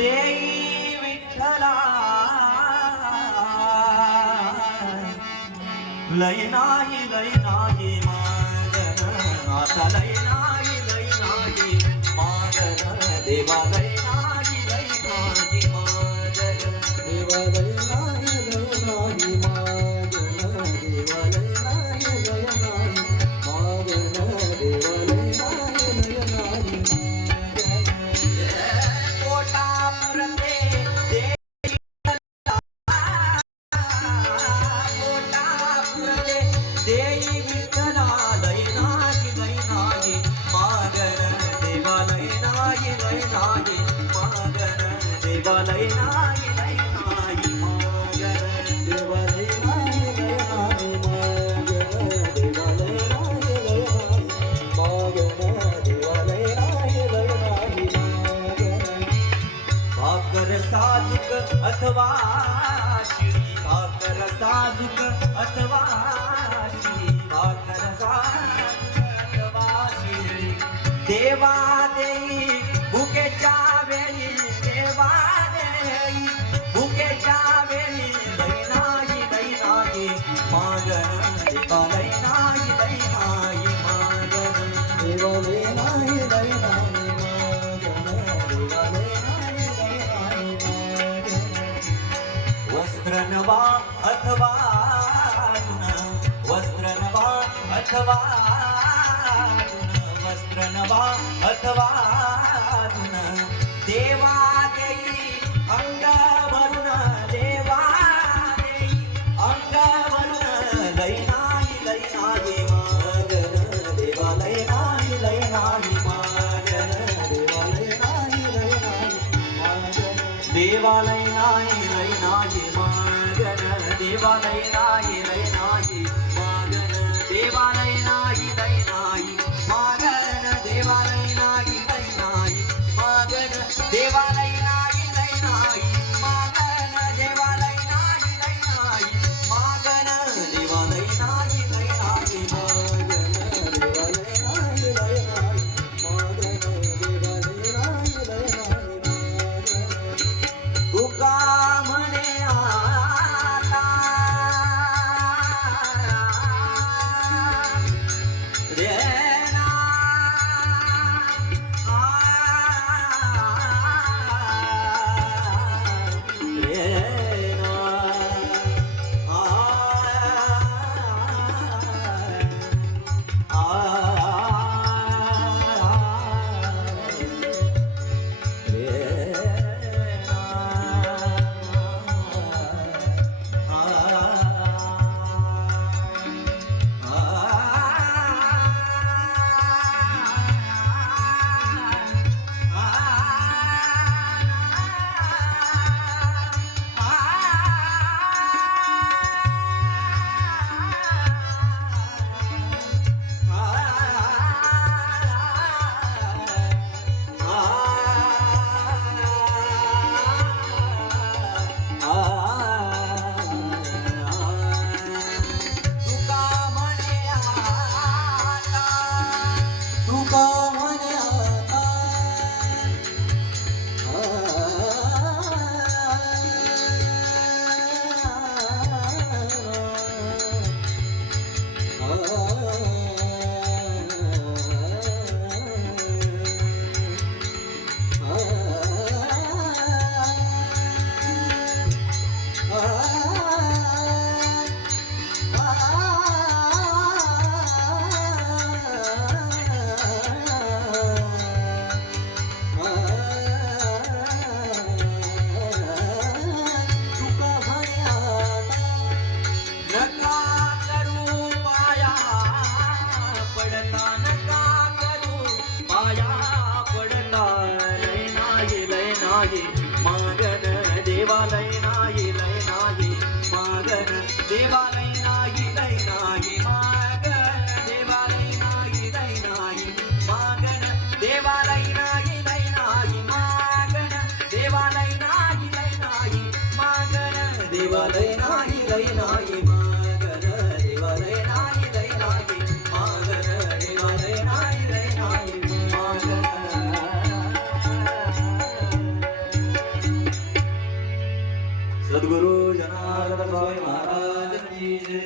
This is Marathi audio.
देई विठ्ठला लय नाही मागन आता लय नाही मागन देवा लय नाही मागन देवा लय नाही मागन देवा लय नाही मागन देवा लय नाही कोटा पुरते देई विठ्ठला लय नाही मागन देवा लय नाही मागन देवा लय नाही मागन देवा लय नाही मागन देवा लय नाही मागन देवा लय नाही मागन भाकर साजूक अथवा शिळी भाकर साजूक अथवा देवा देई भुकेच्या वेळी देवा देई भुकेच्या वेळी लय नाही मागन देवा लय नाही मागन देवा लय नाही मागन देवा लय नाही वस्त्र नवा अथवा वस्त्र नवा अथवा वस्त्र नवा अथवा देवा देई अंग भरून देवा देई अंग भरून लय नाही मागन देवा लय नाही मागन देवा लय नाही मागन देवा लय नाही मागन देवा लय नाही मागन देवा लय नाही मागन देवा लय नाही मागन देवा लय नाही मागन देवा लय नाही मागन देवा लय नाही मागन देवा लय नाही मागन देवा लय नाही तुका म्हणे आता रे मागन देवा लय नाही मागन देवा लय नाही मागन देवा लय नाही मागन देवा लय नाही मागन देवा लय नाही मागन देवा लय नाही मागन देवा लय नाही मागन देवा लय नाही मागन सद्गुरु जनार्दन स्वामी महाराज की जय.